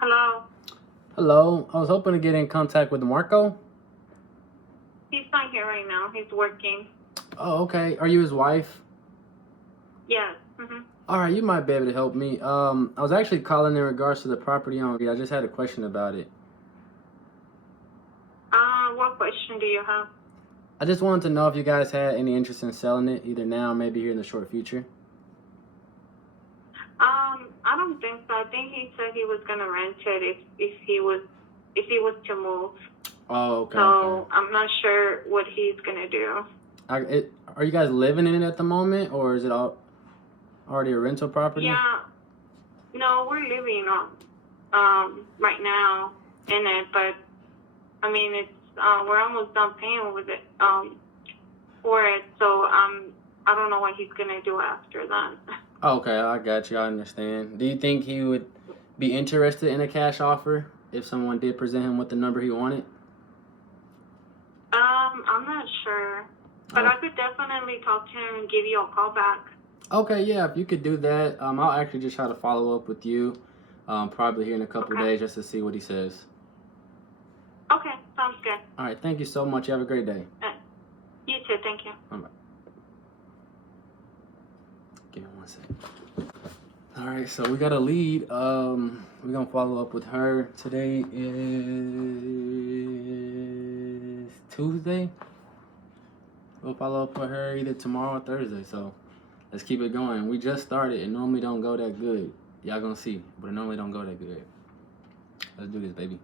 Hello. Hello, I was hoping to get in contact with Marco. He's not here right now. He's working. Oh, okay. Are you his wife? Yes. Mm-hmm. All right, you might be able to help me. I was actually calling in regards to the property on. I just had a question about it. What question do you have? I just wanted to know if you guys had any interest in selling it, either now or maybe here in the short future. I don't think so. I think he said he was gonna rent it if he was to move. Oh, okay. So Okay. I'm not sure what he's gonna do. Are you guys living in it at the moment, or is it already a rental property? Yeah. No, we're living on right now in it, but I mean it's we're almost done paying with it for it. So I don't know what he's gonna do after that. Okay, I got you. I understand. Do you think he would be interested in a cash offer if someone did present him with the number he wanted? I'm not sure, but I could definitely talk to him and give you a call back. Okay, yeah, if you could do that, I'll actually just try to follow up with you, probably here in a couple of days just to see what he says. Okay, sounds good. All right, thank you so much. You have a great day. You too, thank you. Bye-bye. Give me 1 second. All right, so we got a lead. We're gonna follow up with her. Today is Tuesday. We'll follow up with her either tomorrow or Thursday. So let's keep it going. We just started. It normally don't go that good. Y'all gonna see, but it normally don't go that good. Let's do this, baby.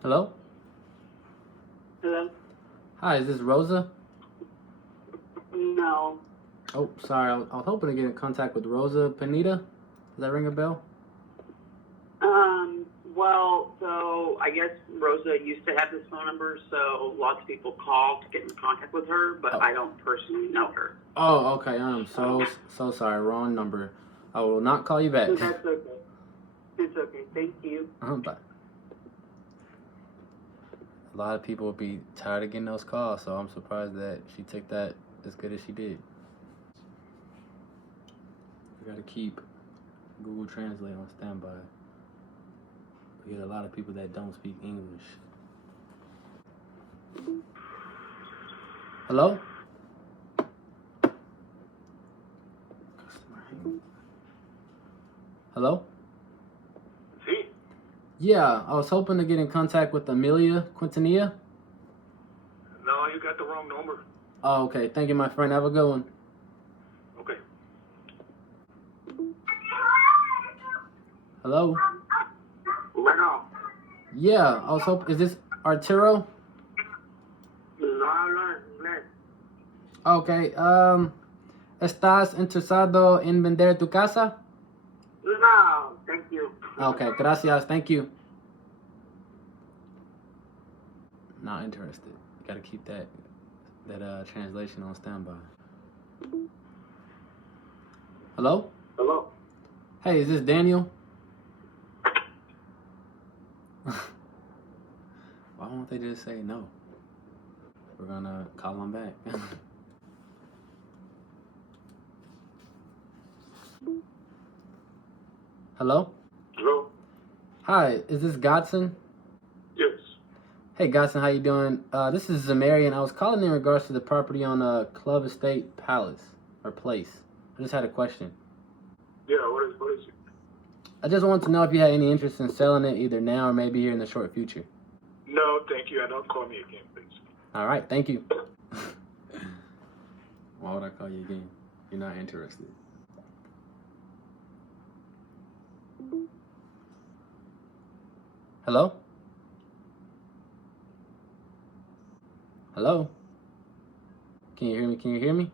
Hello? Hello? Hi, is this Rosa? No. Oh, sorry. I was hoping to get in contact with Rosa Pineda. Does that ring a bell? Well, so I guess Rosa used to have this phone number, so lots of people call to get in contact with her, but I don't personally know her. Oh, okay. I'm so sorry. Wrong number. I will not call you back. That's okay. It's okay. Thank you. Bye. A lot of people would be tired of getting those calls, so I'm surprised that she took that as good as she did. You gotta keep Google Translate on standby. We get a lot of people that don't speak English. Hello? Hello? Sí. Yeah, I was hoping to get in contact with Amelia Quintanilla. No, you got the wrong number. Oh, okay. Thank you, my friend. Have a good one. Okay. Hello? Bueno. Yeah, I was hoping. Is this Arturo? No hablo inglés. Okay. ¿Estás interesado en vender tu casa? No, thank you. Okay, gracias. Thank you. Not interested. You gotta keep that translation on standby. Hello? Hello. Hey, is this Daniel? Why won't they just say no? We're gonna call them back. Hello? Hello. Hi, is this Godson? Yes. Hey Godson, how you doing? This is Zamarian. I was calling in regards to the property on Club Estate Palace or Place. I just had a question. Yeah. What is it? I just wanted to know if you had any interest in selling it either now or maybe here in the short future. No, thank you. And don't call me again, please. All right, thank you. Why would I call you again? You're not interested. Hello? Hello? Can you hear me? Can you hear me?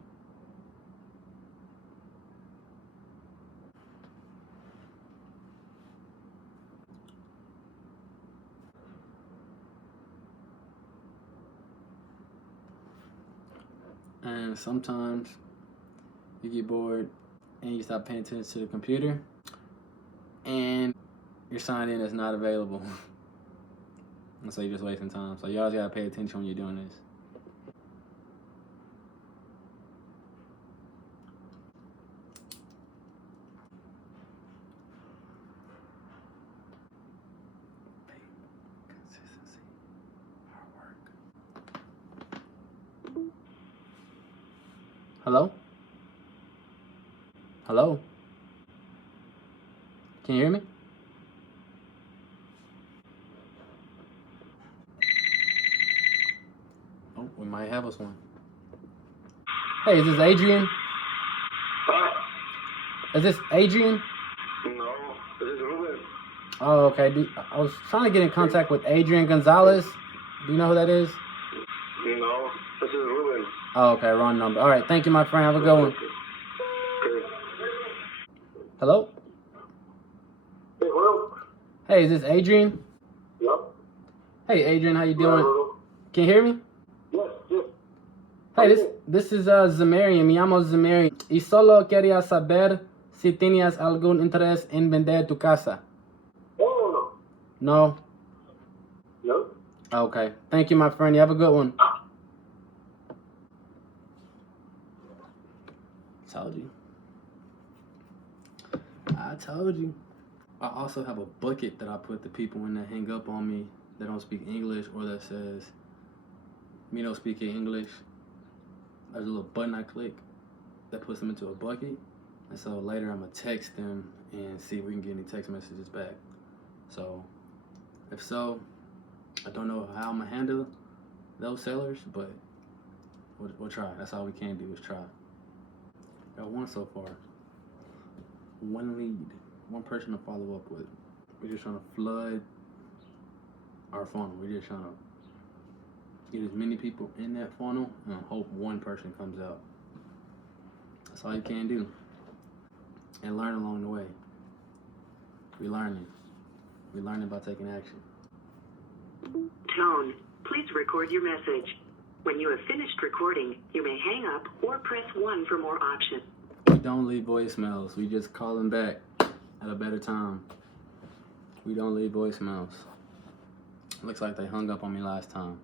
And sometimes you get bored and you stop paying attention to the computer, and your sign in is not available. And so you're just wasting time. So you always gotta pay attention when you're doing this. Consistency, hard work. Hello? Hello? Can you hear me? Oh, we might have us one. Hey, is this Adrian? Is this Adrian? No, this is Ruben. Oh, okay. I was trying to get in contact with Adrian Gonzalez. Do you know who that is? No, this is Ruben. Oh, okay. Wrong number. All right. Thank you, my friend. Have a good one. Okay. Hello? Hey, hello. Hey, is this Adrian? Yep. Hey, Adrian. How you doing? Can you hear me? Yes, yes. Hey, this is Zamarian. Me llamo Zamarian. Y solo quería saber si tenías algún interés en vender tu casa. Oh, No? no. No. Okay. Thank you, my friend. You have a good one. Told you. I told you. I also have a bucket that I put the people when they hang up on me that don't speak English or that says, me don't speak English. There's a little button I click that puts them into a bucket. And so later I'm going to text them and see if we can get any text messages back. So if so, I don't know how I'm going to handle those sellers, but we'll try. That's all we can do is try. Got one so far. One lead. One person to follow up with. We're just trying to flood our funnel. We're just trying to get as many people in that funnel and hope one person comes out. That's all you can do. And learn along the way. We're learning. We're learning by taking action. Tone. Please record your message. When you have finished recording, you may hang up or press 1 for more options. We don't leave voicemails. We just call them back at a better time. We don't leave voicemails. Looks like they hung up on me last time.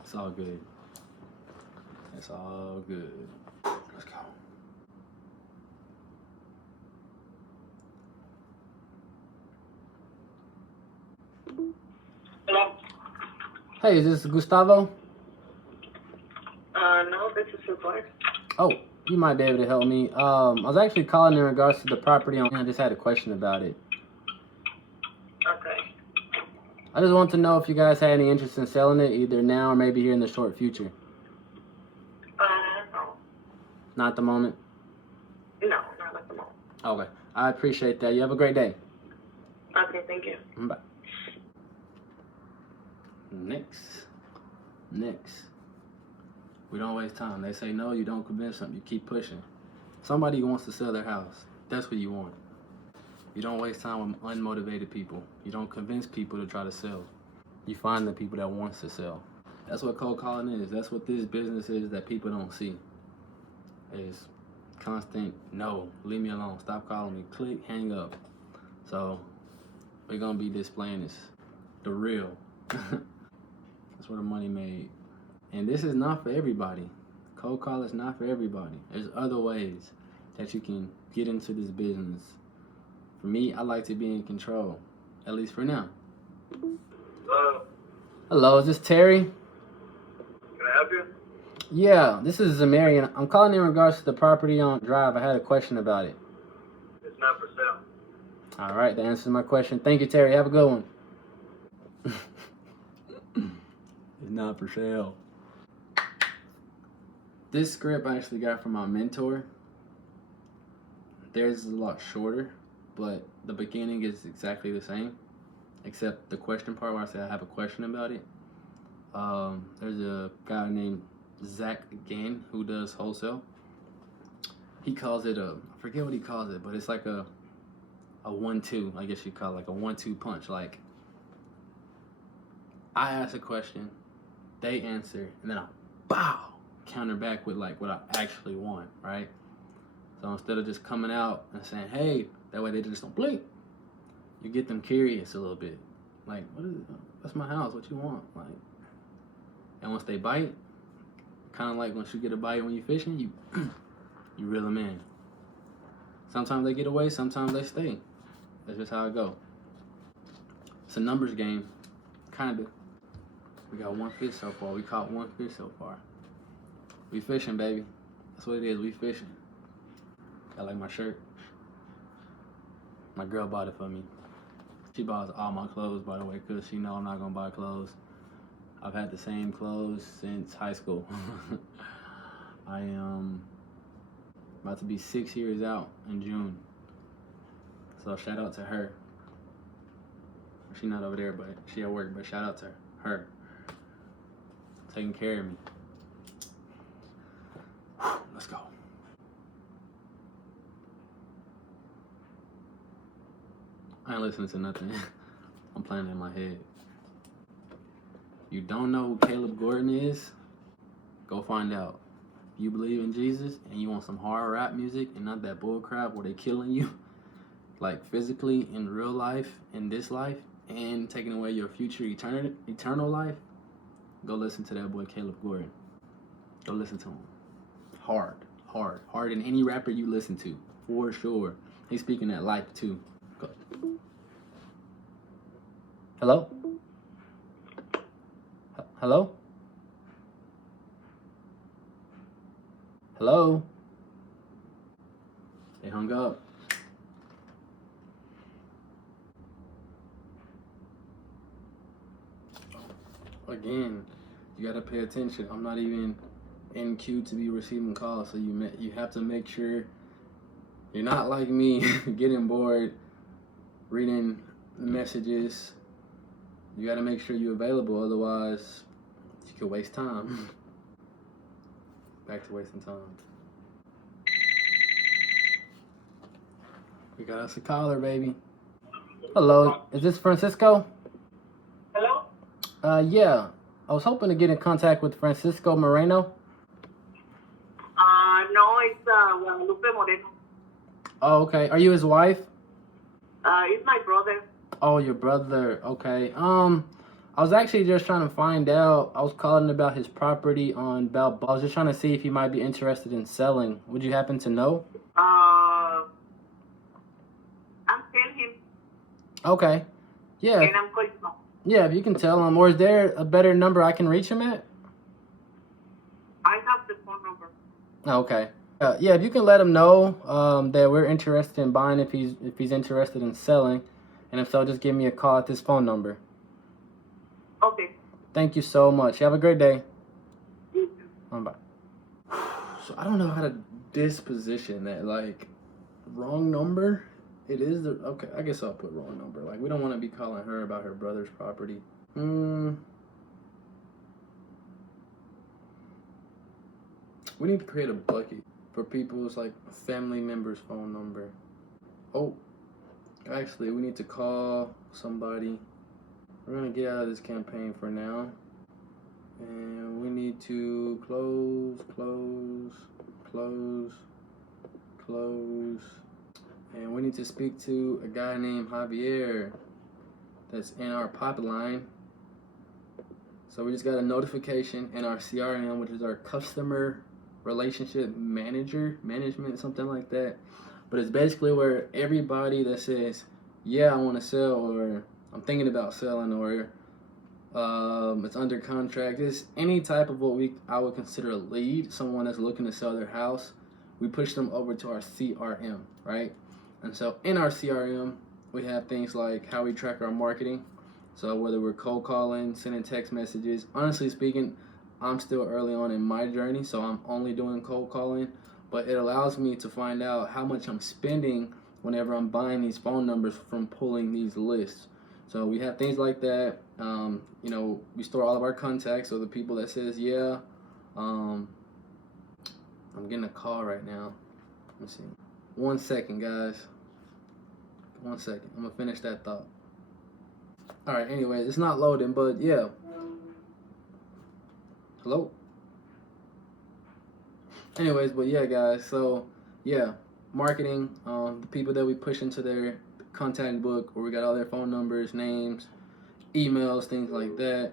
It's all good. It's all good. Let's go. Hello. Hey, is this Gustavo? No, this is Super. Oh, you might be able to help me. I was actually calling in regards to the property on. I just had a question about it. Okay. I just want to know if you guys had any interest in selling it, either now or maybe here in the short future. No. Not at the moment? No, not at the moment. Okay. I appreciate that. You have a great day. Okay, thank you. Bye. Next. We don't waste time. They say no, you don't convince them. You keep pushing. Somebody wants to sell their house. That's what you want. You don't waste time with unmotivated people. You don't convince people to try to sell. You find the people that wants to sell. That's what cold calling is. That's what this business is that people don't see. Is constant, no, leave me alone, stop calling me, click, hang up. So we're gonna be displaying this, the real. That's where the money made. And this is not for everybody. Cold call is not for everybody. There's other ways that you can get into this business. For me, I like to be in control, at least for now. Hello, is this Terry? Can I help you? Yeah, this is Zamarian. I'm calling in regards to the property on Drive. I had a question about it. It's not for sale. All right, that answers my question. Thank you, Terry. Have a good one. It's not for sale. This script I actually got from my mentor. Theirs is a lot shorter, but the beginning is exactly the same, except the question part where I say I have a question about it. There's a guy named Zach again who does wholesale. He calls it I forget what he calls it, but it's like a 1-2, I guess you call it, like a 1-2 punch. Like I ask a question, they answer, and then I counter back with like what I actually want, right? So instead of just coming out and saying, hey, that way they just don't blink, you get them curious a little bit. Like, what is it? That's my house, what you want? Like, and once they bite, kind of like once you get a bite when you're fishing, you reel them in. Sometimes they get away, sometimes they stay. That's just how it go. It's a numbers game, kind of. We got one fish so far. We caught one fish so far. We fishing, baby. That's what it is. We fishing. I like my shirt. My girl bought it for me. She buys all my clothes, by the way, because she know I'm not going to buy clothes. I've had the same clothes since high school. I am about to be 6 years out in June. So shout out to her. She not over there, but she at work, but shout out to her. Taking care of me. Let's go. I ain't listening to nothing. I'm playing it in my head. You don't know who Caleb Gordon is? Go find out. If you believe in Jesus and you want some hard rap music and not that bull crap where they killing you, like physically in real life, in this life, and taking away your future eternal life, go listen to that boy Caleb Gordon. Go listen to him. Hard than any rapper you listen to, for sure. He's speaking that life too. Go. Hello? Hello? Hello? They hung up. Again, you gotta pay attention. I'm not even in queue to be receiving calls, so you have to make sure you're not like me, getting bored, reading the messages. You gotta make sure you're available, otherwise you could waste time. Back to wasting time. We got us a caller, baby. Hello, is this Francisco? Hello? Yeah. I was hoping to get in contact with Francisco Moreno. No, it's Guadalupe Moreno. Oh, okay. Are you his wife? It's my brother. Oh, your brother. Okay. I was actually just trying to find out. I was calling about his property on Balboa. I was just trying to see if he might be interested in selling. Would you happen to know? I'm telling him, Okay. Yeah. and I'm calling him. Yeah, if you can tell him. Or is there a better number I can reach him at? I have the phone number. Okay. Yeah, if you can let him know that we're interested in buying if he's interested in selling. And if so, just give me a call at this phone number. Okay. Thank you so much. Have a great day. You too. Bye. So I don't know how to disposition that, like, wrong number. It is the, okay, I guess I'll put wrong number. Like, we don't want to be calling her about her brother's property. We need to create a bucket for people's, like, family members' phone number. Oh, actually, we need to call somebody. We're going to get out of this campaign for now. And we need to close. And we need to speak to a guy named Javier that's in our pipeline. So we just got a notification in our CRM, which is our customer relationship management, something like that. But it's basically where everybody that says, yeah, I want to sell, or I'm thinking about selling, or it's under contract, it's any type of what I would consider a lead, someone that's looking to sell their house. We push them over to our CRM, right? And so in our CRM, we have things like how we track our marketing. So whether we're cold calling, sending text messages. Honestly speaking, I'm still early on in my journey, so I'm only doing cold calling. But it allows me to find out how much I'm spending whenever I'm buying these phone numbers from pulling these lists. So we have things like that. We store all of our contacts, so the people that says, yeah, I'm getting a call right now. Let me see. 1 second, guys. 1 second. I'm going to finish that thought. All right, anyway, it's not loading, but yeah. Hello? Anyways, but yeah, guys. So yeah, marketing. The people that we push into their contact book, where we got all their phone numbers, names, emails, things like that.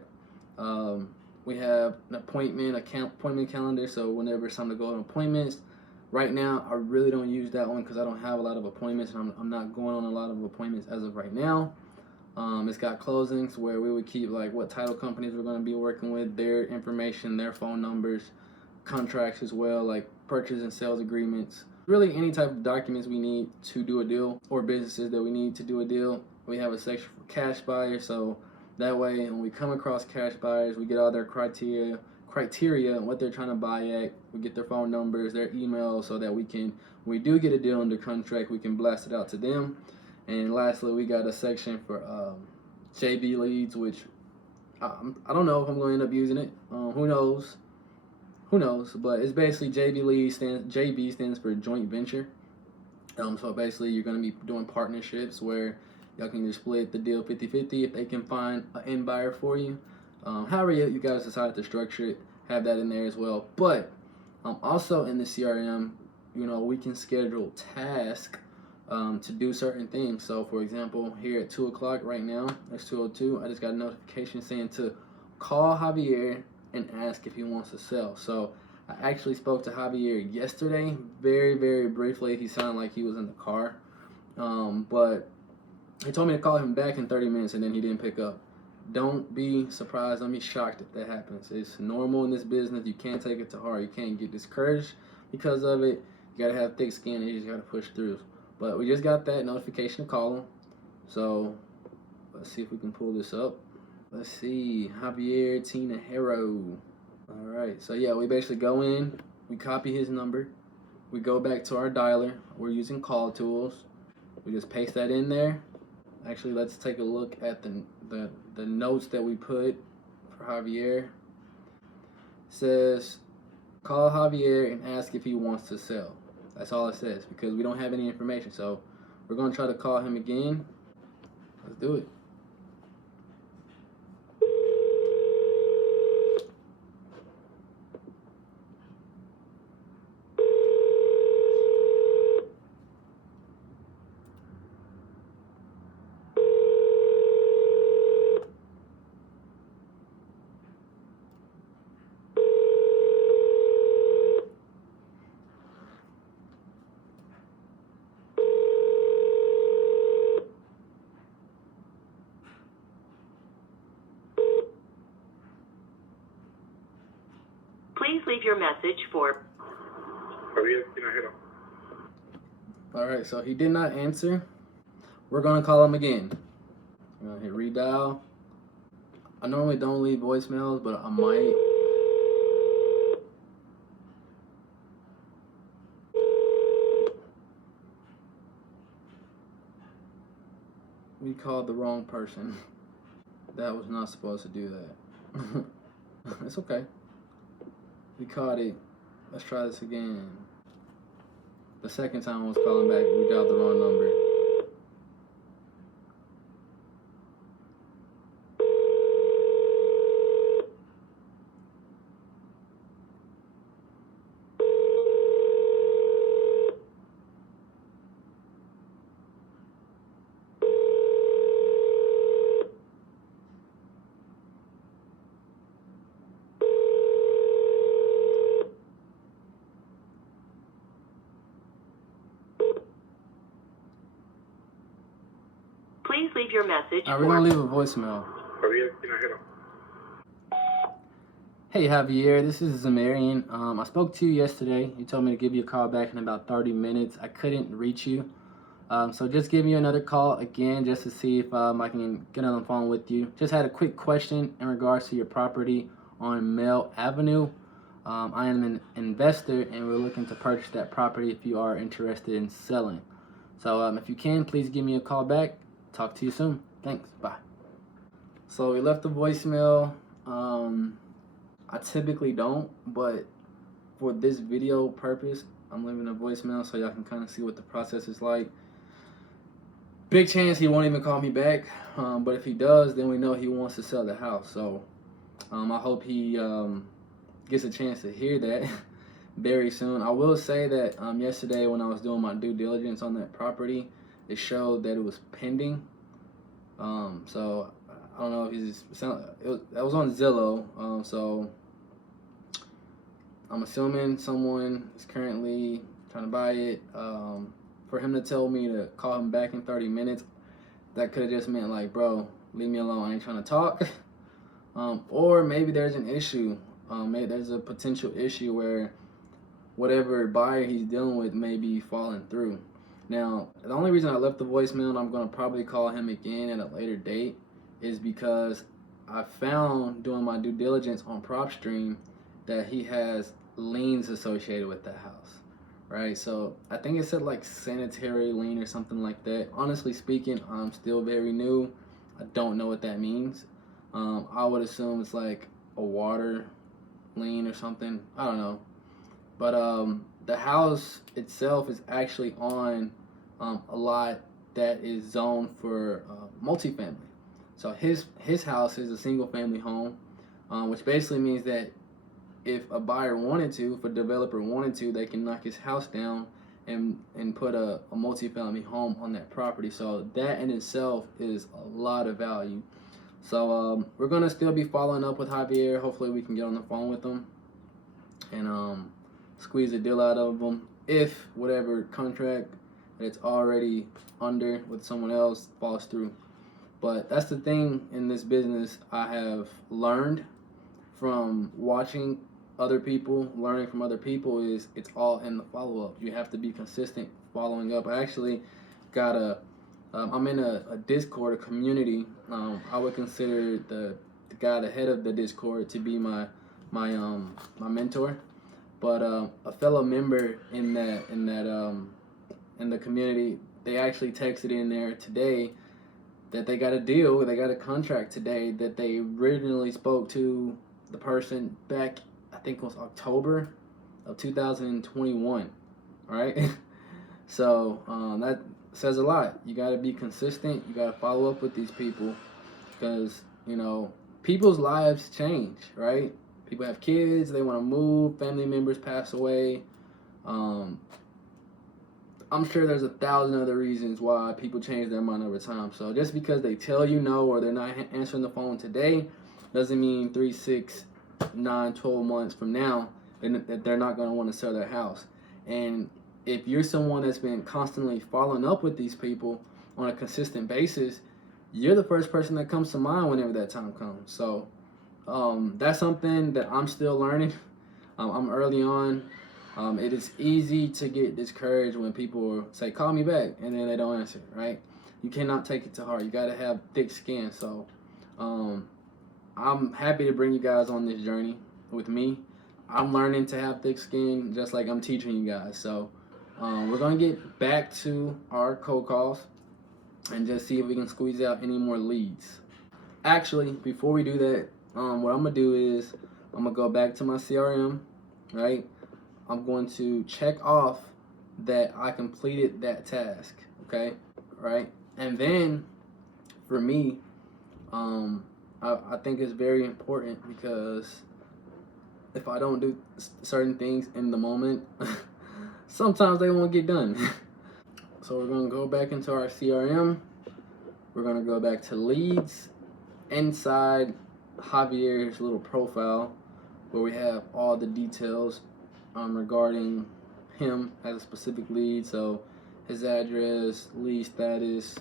We have an appointment calendar. So whenever it's time to go on appointments. Right now, I really don't use that one because I don't have a lot of appointments, and I'm not going on a lot of appointments as of right now. It's got closings where we would keep like what title companies we're going to be working with, their information, their phone numbers, contracts as well, like purchase and sales agreements. Really any type of documents we need to do a deal, or businesses that we need to do a deal. We have a section for cash buyers, so that way when we come across cash buyers, we get all their criteria and what they're trying to buy at. We get their phone numbers, their emails, so that we can, when we do get a deal under contract, we can blast it out to them. And lastly, we got a section for JB leads, which I don't know if I'm going to end up using it. Who knows? But it's basically JB leads. JB stands for joint venture. So basically, you're going to be doing partnerships where y'all can just split the deal 50-50 if they can find an end buyer for you. However you guys decide to structure it, have that in there as well. But also in the CRM, we can schedule tasks to do certain things. So for example, here at 2 o'clock right now, it's 2:02, I just got a notification saying to call Javier and ask if he wants to sell. So I actually spoke to Javier yesterday, very, very briefly. He sounded like he was in the car. But he told me to call him back in 30 minutes and then he didn't pick up. Don't be surprised. Don't be shocked if that happens. It's normal in this business. You can't take it to heart. You can't get discouraged because of it. You got to have thick skin and you just got to push through. But we just got that notification to call him. So let's see if we can pull this up. Let's see. Javier Tinajero. All right. So yeah, we basically go in. We copy his number. We go back to our dialer. We're using call tools. We just paste that in there. Actually, let's take a look at the notes that we put for Javier. It says, call Javier and ask if he wants to sell. That's all it says because we don't have any information. So we're going to try to call him again. Let's do it. Please leave your message for All right, so he did not answer. We're going to call him again. I'm going to hit redial. I normally don't leave voicemails, but I might. We called the wrong person. That was not supposed to do that. It's okay. We caught it. Let's try this again. The second time I was calling back, we dialed the wrong number. Please leave your message. Alright, we're gonna leave a voicemail. Hey Javier, this is Zamarian. I spoke to you yesterday. You told me to give you a call back in about 30 minutes. I couldn't reach you. So just give you another call again just to see if I can get on the phone with you. Just had a quick question in regards to your property on Mill Avenue. I am an investor and we're looking to purchase that property if you are interested in selling. So if you can, please give me a call back. Talk to you soon. Thanks. Bye. So we left a voicemail. I typically don't, but for this video purpose, I'm leaving a voicemail so y'all can kind of see what the process is like. Big chance he won't even call me back, but if he does, then we know he wants to sell the house. So I hope he gets a chance to hear that very soon. I will say that yesterday when I was doing my due diligence on that property, it showed that it was pending. So I don't know if that was on Zillow. So I'm assuming someone is currently trying to buy it. For him to tell me to call him back in 30 minutes, that could have just meant like, bro, leave me alone. I ain't trying to talk. Or maybe there's an issue. Maybe there's a potential issue where whatever buyer he's dealing with may be falling through. Now, the only reason I left the voicemail, and I'm going to probably call him again at a later date, is because I found doing my due diligence on PropStream that he has liens associated with that house, right? So I think it said like sanitary lien or something like that. Honestly speaking, I'm still very new. I don't know what that means. I would assume it's like a water lien or something. I don't know. But the house itself is actually on a lot that is zoned for multifamily. So his house is a single family home, which basically means that if a buyer wanted to, if a developer wanted to, they can knock his house down and put a multifamily home on that property. So that in itself is a lot of value. So we're gonna still be following up with Javier. Hopefully we can get on the phone with him and squeeze a deal out of them if whatever contract that it's already under with someone else falls through. But that's the thing in this business I have learned from watching other people, learning from other people, is it's all in the follow-up. You have to be consistent following up. I actually got I'm in a Discord, a community. I would consider the guy, the head of the Discord, to be my mentor. But a fellow member in the community, they actually texted in there today that they got a deal, they got a contract today that they originally spoke to the person back, I think it was October of 2021, right? So that says a lot. You got to be consistent. You got to follow up with these people because, people's lives change, right? People have kids, they want to move, family members pass away. I'm sure there's 1,000 other reasons why people change their mind over time. So just because they tell you no or they're not answering the phone today doesn't mean 3, 6, 9, 12 months from now that they're not going to want to sell their house. And if you're someone that's been constantly following up with these people on a consistent basis, you're the first person that comes to mind whenever that time comes. So that's something that I'm still learning. I'm early on. It is easy to get discouraged when people say, call me back, and then they don't answer, right? You cannot take it to heart. You got to have thick skin. So I'm happy to bring you guys on this journey with me. I'm learning to have thick skin just like I'm teaching you guys. So we're going to get back to our cold calls and just see if we can squeeze out any more leads. Actually, before we do that, what I'm going to do is I'm going to go back to my CRM, right? I'm going to check off that I completed that task, okay? Right? And then, for me, I think it's very important because if I don't do certain things in the moment, sometimes they won't get done. So we're going to go back into our CRM. We're going to go back to leads inside Javier's little profile where we have all the details regarding him as a specific lead. So his address, lead status,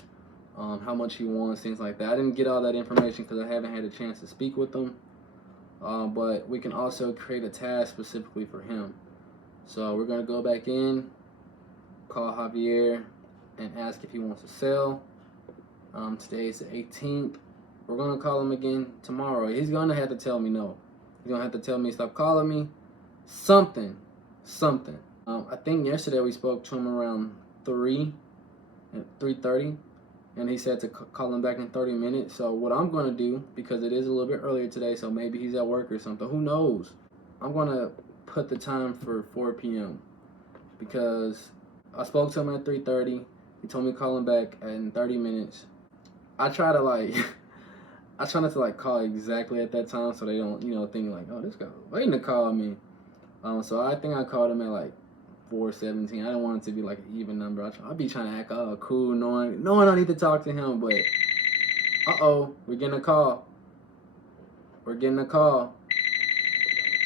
how much he wants, things like that. I didn't get all that information because I haven't had a chance to speak with him. But we can also create a task specifically for him. So we're going to go back in, call Javier, and ask if he wants to sell. Today is the 18th. We're going to call him again tomorrow. He's going to have to tell me no. He's going to have to tell me stop calling me. Something. I think yesterday we spoke to him around 3:30, and he said to call him back in 30 minutes. So what I'm going to do, because it is a little bit earlier today, so maybe he's at work or something, who knows, I'm going to put the time for 4 p.m. because I spoke to him at 3:30. He told me to call him back in 30 minutes. I try not to call exactly at that time so they don't, think like, oh, this guy waiting to call me. So I think I called him at like 417. I didn't want it to be like an even number. I'll be trying to act cool, knowing I need to talk to him, but we're getting a call. We're getting a call.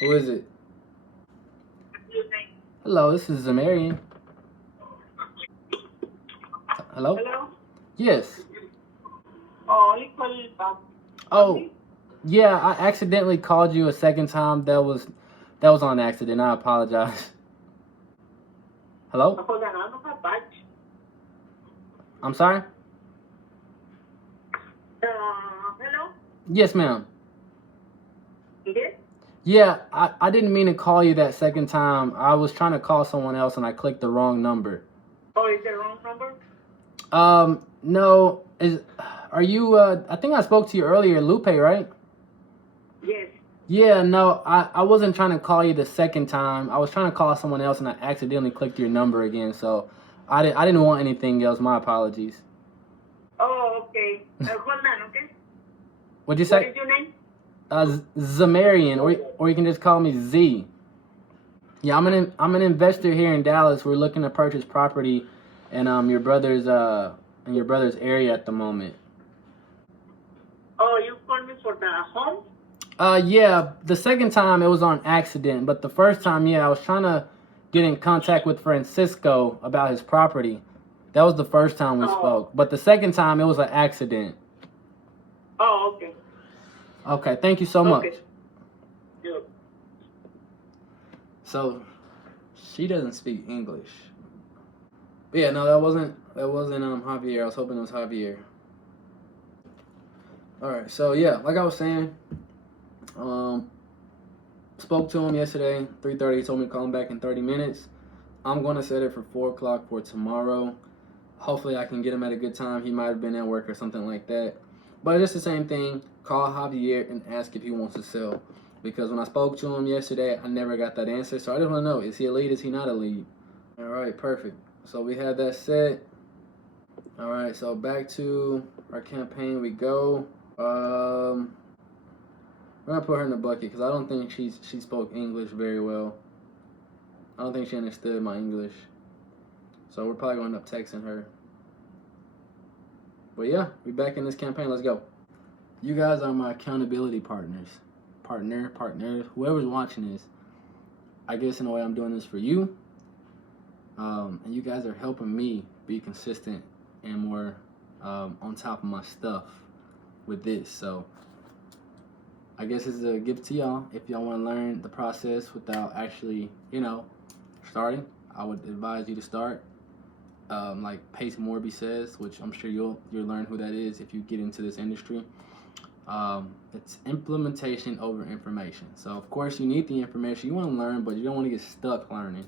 Who is it? Hello, this is Zamarian. Hello? Hello? Yes. Oh, you called back. Oh, yeah, I accidentally called you a second time. That was on accident. I apologize. Hello? Hold on, I don't have badge. I'm sorry? Hello? Yes, ma'am. Yes? Yeah, I didn't mean to call you that second time. I was trying to call someone else and I clicked the wrong number. Oh, is the wrong number? No, are you, I think I spoke to you earlier, Lupe, right? Yes. Yeah, no, I wasn't trying to call you the second time. I was trying to call someone else and I accidentally clicked your number again, so I didn't want anything else. My apologies. Oh, okay. Hold on, okay? What'd you say? What is your name? Zamarian, or you can just call me Z. Yeah, I'm an investor here in Dallas. We're looking to purchase property in your brother's area at the moment. Oh, you called me for the home? Yeah, the second time it was on accident, but the first time, yeah, I was trying to get in contact with Francisco about his property. That was the first time we spoke, but the second time it was an accident. Oh, okay. Okay, thank you so much. Yeah. So, she doesn't speak English. But yeah, no, that wasn't Javier. I was hoping it was Javier. All right, so yeah, like I was saying, spoke to him yesterday, 3:30. He told me to call him back in 30 minutes. I'm gonna set it for 4 o'clock for tomorrow. Hopefully, I can get him at a good time. He might have been at work or something like that. But it's the same thing. Call Javier and ask if he wants to sell. Because when I spoke to him yesterday, I never got that answer. So I just want to know, is he a lead? Is he not a lead? All right, perfect. So we have that set. All right, so back to our campaign we go. We're gonna put her in the bucket because I don't think she spoke English very well. I don't think she understood my English. So we're probably going to end up texting her. But yeah, we back in this campaign. Let's go. You guys are my accountability partners. Partners, whoever's watching this. I guess in a way I'm doing this for you. And you guys are helping me be consistent and more on top of my stuff with this. So I guess it's a gift to y'all. If y'all want to learn the process without actually, starting, I would advise you to start. Like Pace Morby says, which I'm sure you'll learn who that is if you get into this industry. It's implementation over information. So of course you need the information. You want to learn, but you don't want to get stuck learning.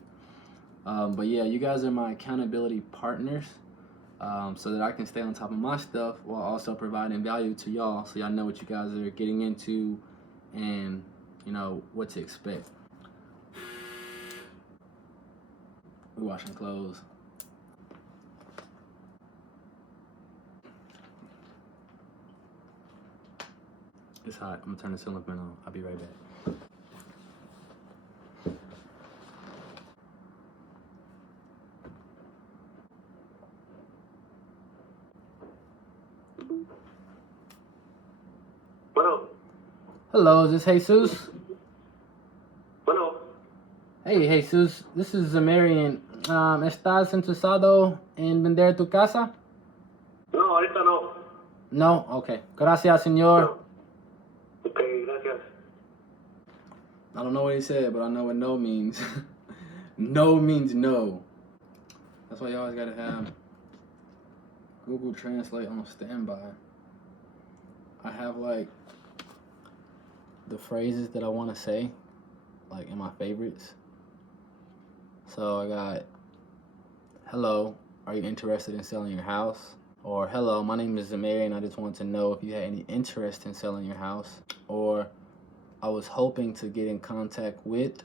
But yeah, you guys are my accountability partners, so that I can stay on top of my stuff while also providing value to y'all, so y'all know what you guys are getting into and what to expect. We're washing clothes. It's hot. I'm gonna turn the ceiling fan on. I'll be right back. Bueno. Hello, is this Jesus? Bueno. Hey, Jesus. This is Zamarian. ¿Estás interesado en vender tu casa? No, ahorita no. No? Okay. Gracias, señor. No. Okay, gracias. I don't know what he said, but I know what no means. No means no. That's why you always gotta have Google Translate on standby. I have like the phrases that I want to say, like in my favorites. So I got, hello, are you interested in selling your house? Or hello, my name is Zamari and I just want to know if you had any interest in selling your house. Or I was hoping to get in contact with,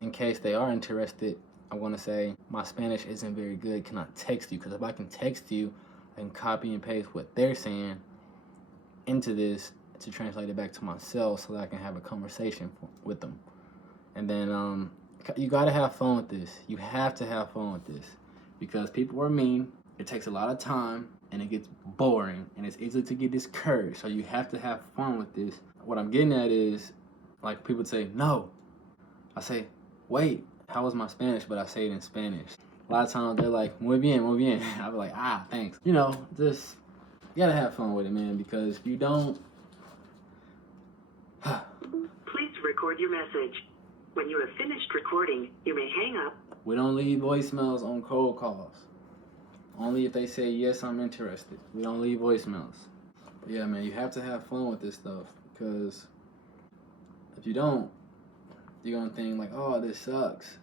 in case they are interested. I'm going to say, my Spanish isn't very good. Can I text you? Because if I can text you, I can copy and paste what they're saying into this to translate it back to myself so that I can have a conversation with them. And then you gotta have fun with this. You have to have fun with this because people are mean. It takes a lot of time and it gets boring and it's easy to get discouraged. So you have to have fun with this. What I'm getting at is, like, people say no. I say, wait, how was my Spanish? But I say it in Spanish. A lot of times they're like, muy bien, muy bien. I'll be like, ah, thanks. You know, just you gotta have fun with it, man, because if you don't. Please record your message. When you have finished recording, you may hang up. We don't leave voicemails on cold calls. Only if they say, yes, I'm interested. We don't leave voicemails. But yeah, man, you have to have fun with this stuff because if you don't, you're gonna think like, oh, this sucks.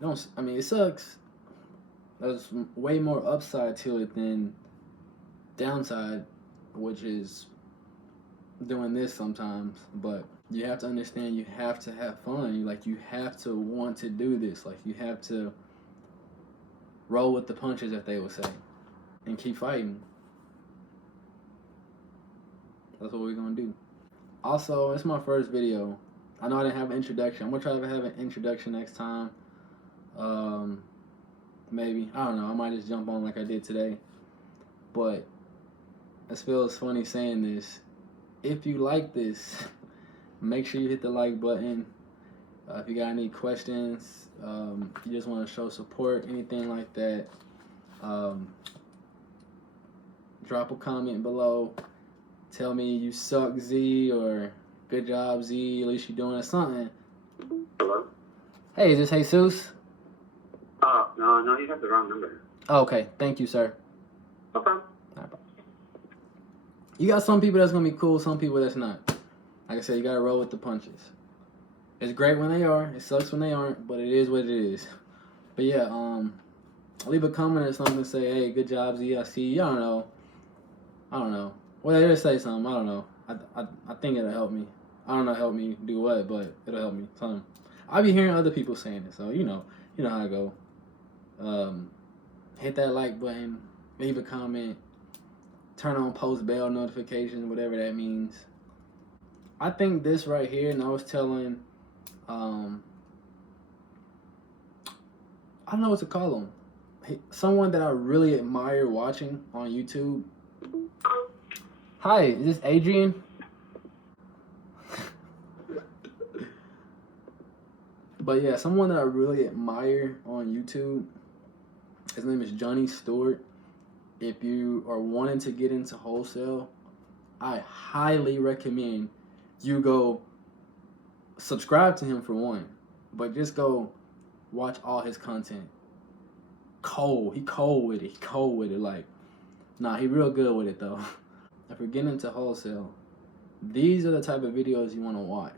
It sucks. There's way more upside to it than downside, which is doing this sometimes. But you have to understand you have to have fun. You have to want to do this. Like, you have to roll with the punches, if they would say, and keep fighting. That's what we're gonna do. Also, it's my first video. I know I didn't have an introduction. I'm gonna try to have an introduction next time. Maybe, I don't know, I might just jump on like I did today. But it feels funny saying this. If you like this, make sure you hit the like button. If you got any questions, if you just want to show support, anything like that, drop a comment below. Tell me you suck, Z, or good job, Z, at least you're doing something. Hello? Hey, is this Jesus? No, you have the wrong number. Oh, okay, thank you, sir. No problem. You got some people that's gonna be cool, some people that's not. Like I said, you gotta roll with the punches. It's great when they are, it sucks when they aren't, but it is what it is. But yeah, leave a comment or something and say, hey, good job, Z, I see you. I don't know. Well, just say something, I don't know. I think it'll help me. I don't know, help me do what, but it'll help me. Something. I'll be hearing other people saying it, so you know how I go. Hit that like button, leave a comment, turn on post bell notifications, whatever that means. I think this right here, and I was telling, I don't know what to call him. Someone that I really admire watching on YouTube. Hi, is this Adrian? But yeah, someone that I really admire on YouTube, his name is Johnny Stewart. If you are wanting to get into wholesale, I highly recommend you go subscribe to him for one, but just go watch all his content. He cold with it. Like, nah, he real good with it though. If you're getting into wholesale, these are the type of videos you want to watch.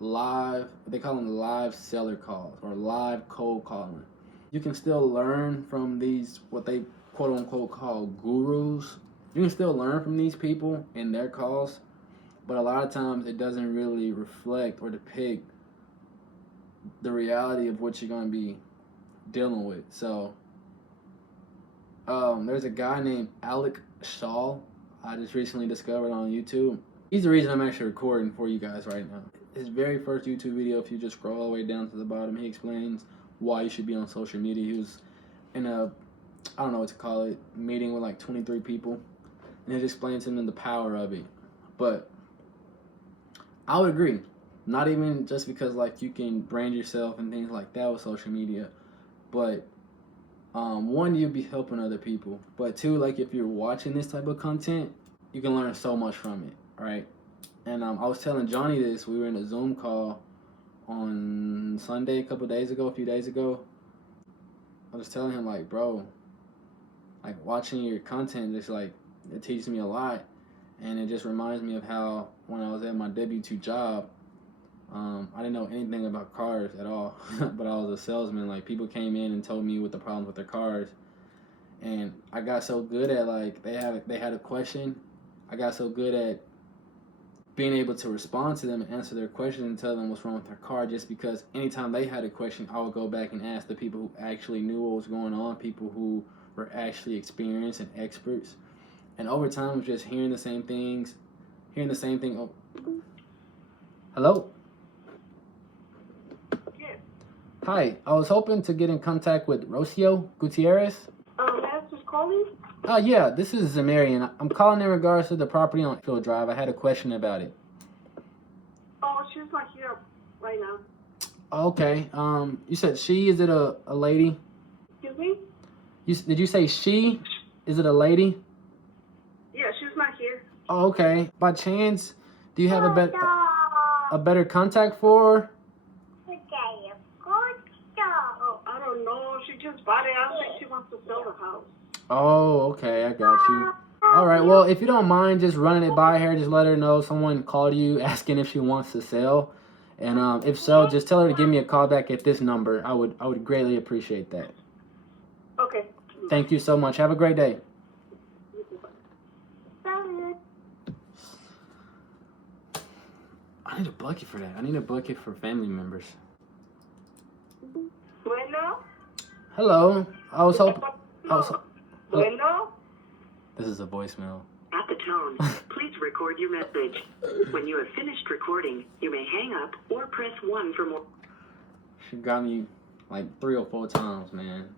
Live, they call them live seller calls or live cold calling. You can still learn from these, what they quote unquote call gurus. You can still learn from these people in their calls, but a lot of times it doesn't really reflect or depict the reality of what you're going to be dealing with. So there's a guy named Alec Shaw I just recently discovered on YouTube. He's the reason I'm actually recording for you guys right now. His very first YouTube video, if you just scroll all the way down to the bottom, he explains why you should be on social media. He was in a, I don't know what to call it, meeting with like 23 people, and it explains to them the power of it. But I would agree, not even just because like you can brand yourself and things like that with social media, but one, you'll be helping other people, but two, like if you're watching this type of content, you can learn so much from it, right? And I was telling Johnny this. We were in a Zoom call on Sunday a few days ago. I was telling him, like, bro, like watching your content just like, it teaches me a lot, and it just reminds me of how when I was at my W-2 job, I didn't know anything about cars at all, but I was a salesman. Like, people came in and told me what the problems with their cars, and I got so good at, like, they had a question. I got so good at being able to respond to them and answer their questions and tell them what's wrong with their car, just because anytime they had a question, I would go back and ask the people who actually knew what was going on, people who were actually experienced and experts. And over time, just hearing the same thing. Oh. Hello? Hi, I was hoping to get in contact with Rocio Gutierrez. That's just calling? Yeah, this is Zamarian. I'm calling in regards to the property on Field Drive. I had a question about it. Oh, she's not here right now. Okay, you said she, is it a lady? Excuse me? Did you say she? Is it a lady? Yeah, she's not here. Oh, okay. By chance, do you have a better contact for her? Oh, I don't know. She just bought it. I don't think she wants to sell the house. Oh, okay, I got you. All right, well, if you don't mind just running it by her, just let her know someone called you asking if she wants to sell. And if so, just tell her to give me a call back at this number. I would greatly appreciate that. Okay. Thank you so much. Have a great day. I need a bucket for that. I need a bucket for family members. Bueno? Hello. I was hoping. Bueno? This is a voicemail. At the tone, please record your message. When you have finished recording, you may hang up or press 1 for more. She got me like 3 or 4 times, man.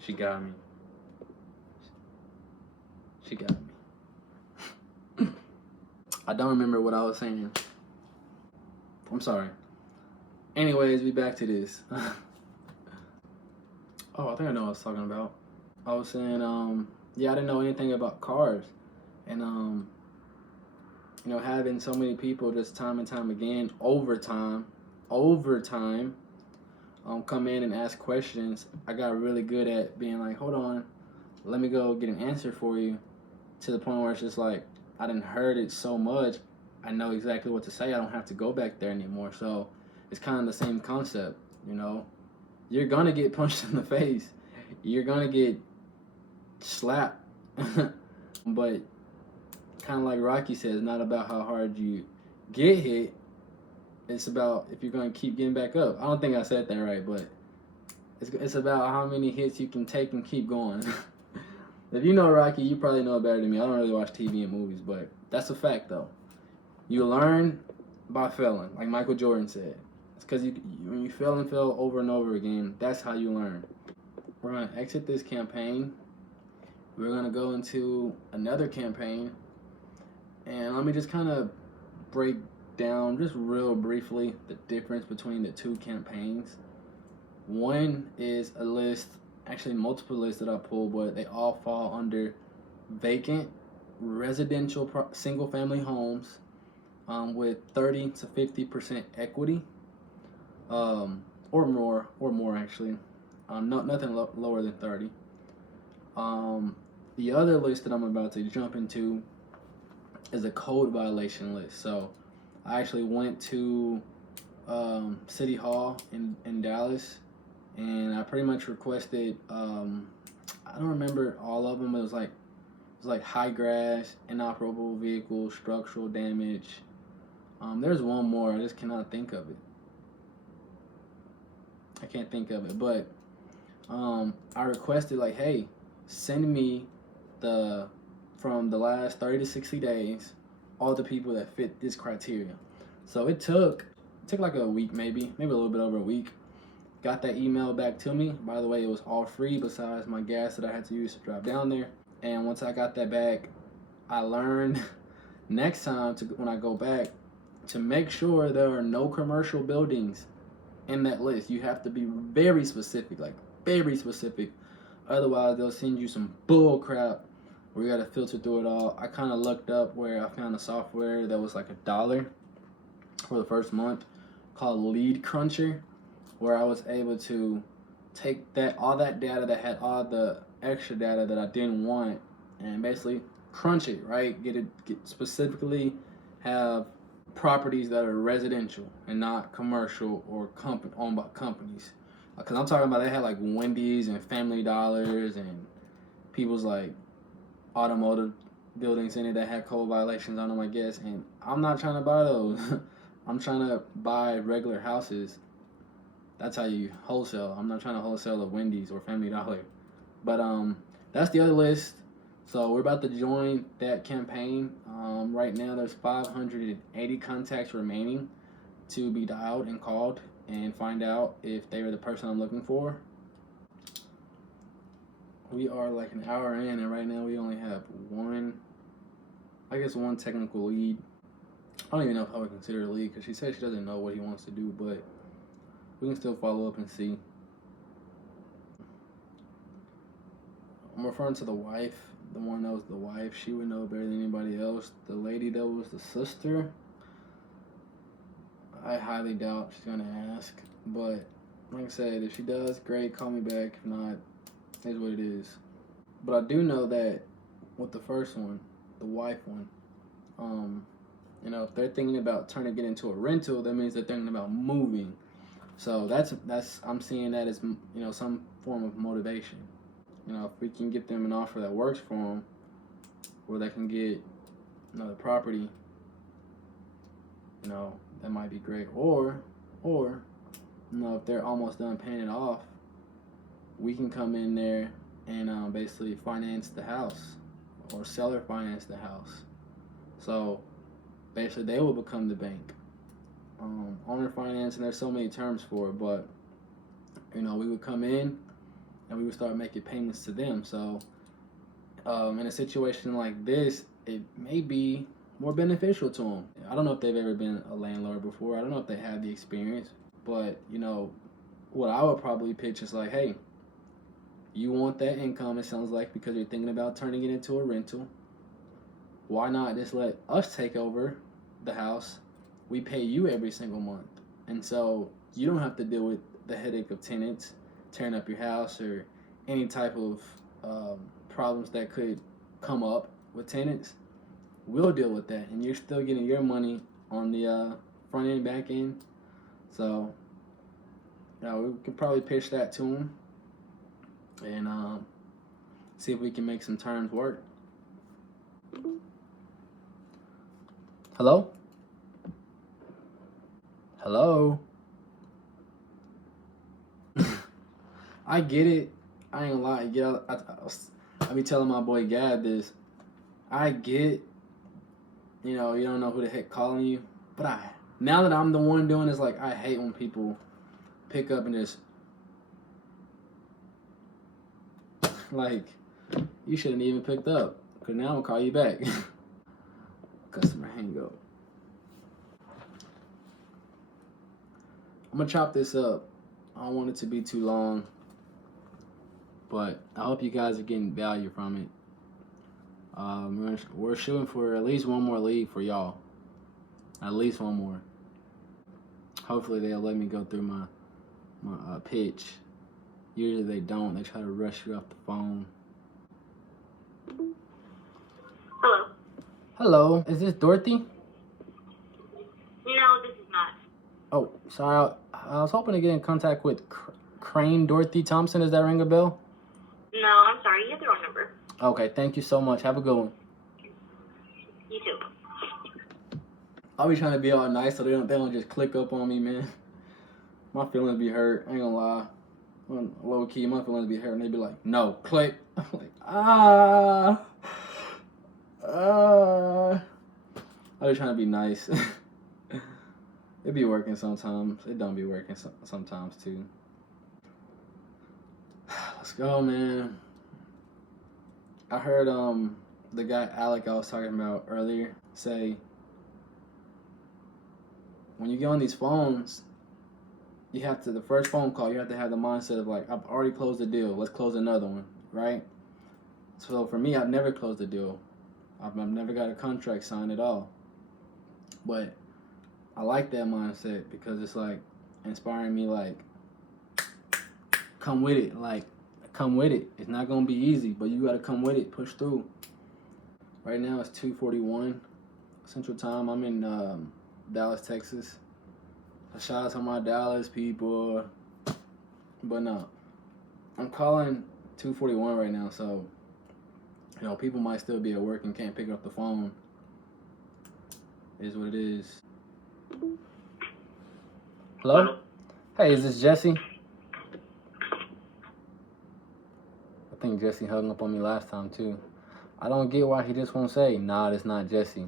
She got me. She got me. I don't remember what I was saying. I'm sorry. Anyways, we back to this. Oh, I think I know what I was talking about. I was saying, yeah, I didn't know anything about cars. And, you know, having so many people just time and time again, over time, come in and ask questions, I got really good at being like, hold on, let me go get an answer for you, to the point where it's just like, I done heard it so much, I know exactly what to say. I don't have to go back there anymore. So it's kind of the same concept, you know. You're gonna get punched in the face. You're gonna get slapped. But kind of like Rocky says, not about how hard you get hit. It's about if you're gonna keep getting back up. I don't think I said that right, but it's about how many hits you can take and keep going. If you know Rocky, you probably know it better than me. I don't really watch TV and movies, but that's a fact though. You learn by failing, like Michael Jordan said. It's because when you fail and fail over and over again, that's how you learn. We're going to exit this campaign. We're going to go into another campaign. And let me just kind of break down, just real briefly, the difference between the 2 campaigns. One is a list, actually multiple lists that I pulled, but they all fall under vacant residential single-family homes with 30 to 50% equity. Or more actually. Nothing lower than 30. The other list that I'm about to jump into is a code violation list. So I actually went to City Hall in Dallas, and I pretty much requested. I don't remember all of them. It was like high grass, inoperable vehicle, structural damage. There's one more. I just cannot think of it. I can't think of it, but I requested like, hey, send me from the last 30 to 60 days, all the people that fit this criteria. So it took like a week, maybe a little bit over a week. Got that email back to me. By the way, it was all free besides my gas that I had to use to drive down there. And once I got that back, I learned next time when I go back to make sure there are no commercial buildings in that list. You have to be very specific, like very specific. Otherwise, they'll send you some bull crap where you got to filter through it all. I kind of looked up where I found a software that was like $1 for the first month called Lead Cruncher, where I was able to take all that data that had all the extra data that I didn't want and basically crunch it, right? Get specifically have properties that are residential and not commercial or owned by companies. Because I'm talking about they had like Wendy's and Family Dollars and people's like automotive buildings in it that had code violations on them, I guess. And I'm not trying to buy those. I'm trying to buy regular houses. That's how you wholesale. I'm not trying to wholesale a Wendy's or Family Dollar. But that's the other list. So we're about to join that campaign. Right now there's 580 contacts remaining to be dialed and called. and find out if they are the person I'm looking for. We are like an hour in, and right now we only have one technical lead. I don't even know if I would consider it a lead because she said she doesn't know what he wants to do, but we can still follow up and see. I'm referring to the wife, the one that was the wife. She would know better than anybody else. The lady that was the sister, I highly doubt she's gonna ask. But like I said, if she does, great, call me back. If not, is what it is. But I do know that with the first one, the wife one, if they're thinking about turning it into a rental, that means they're thinking about moving. So that's I'm seeing that as some form of motivation. If we can get them an offer that works for them, where they can get another property, that might be great. Or if they're almost done paying it off, we can come in there and basically finance the house, or seller finance the house. So basically they will become the bank. Owner finance, and there's so many terms for it, but we would come in and we would start making payments to them. So in a situation like this, it may be more beneficial to them. I don't know if they've ever been a landlord before. I don't know if they have the experience, but what I would probably pitch is like, hey, you want that income, it sounds like, because you're thinking about turning it into a rental. Why not just let us take over the house? We pay you every single month. And so you don't have to deal with the headache of tenants tearing up your house or any type of problems that could come up with tenants. We'll deal with that, and you're still getting your money on the front end, back end. So we could probably pitch that to them and see if we can make some terms work. Hello? I get it. I ain't gonna lie. I be telling my boy Gad this. I get, you don't know who the heck calling you. But now that I'm the one doing this, like, I hate when people pick up and just, like, you shouldn't even picked up. Because now I'm going to call you back. Customer hang up. I'm going to chop this up. I don't want it to be too long. But I hope you guys are getting value from it. We're shooting for at least one more lead for y'all. At least one more. Hopefully they'll let me go through my pitch. Usually they don't. They try to rush you off the phone. Hello. Hello. Is this Dorothy? No, this is not. Oh, sorry. I was hoping to get in contact with Crane Dorothy Thompson. Does that ring a bell? No, I'm sorry. You have the wrong number. Okay, thank you so much. Have a good one. You too. I'll be trying to be all nice so they don't just click up on me, man. My feelings be hurt. I ain't gonna lie. Low key, my feelings be hurt, and they be like, no, click. I'm like, I'll be trying to be nice. It be working sometimes. It don't be working sometimes too. Let's go, man. I heard the guy Alec I was talking about earlier say, when you get on these phones, you have to, the first phone call, you have to have the mindset of like, I've already closed the deal, let's close another one, right? So for me, I've never closed a deal. I've never got a contract signed at all. But I like that mindset because it's like inspiring me, like, come with it, like, come with it. It's not gonna be easy, but you gotta come with it, push through. Right now it's 2:41 Central Time. I'm in Dallas, Texas. Shout out to my Dallas people. But no, I'm calling 2:41 right now, so people might still be at work and can't pick up the phone. It is what it is. Hello? Hey, is this Jesse? I think Jesse hung up on me last time too. I don't get why he just won't say, nah, that's not Jesse.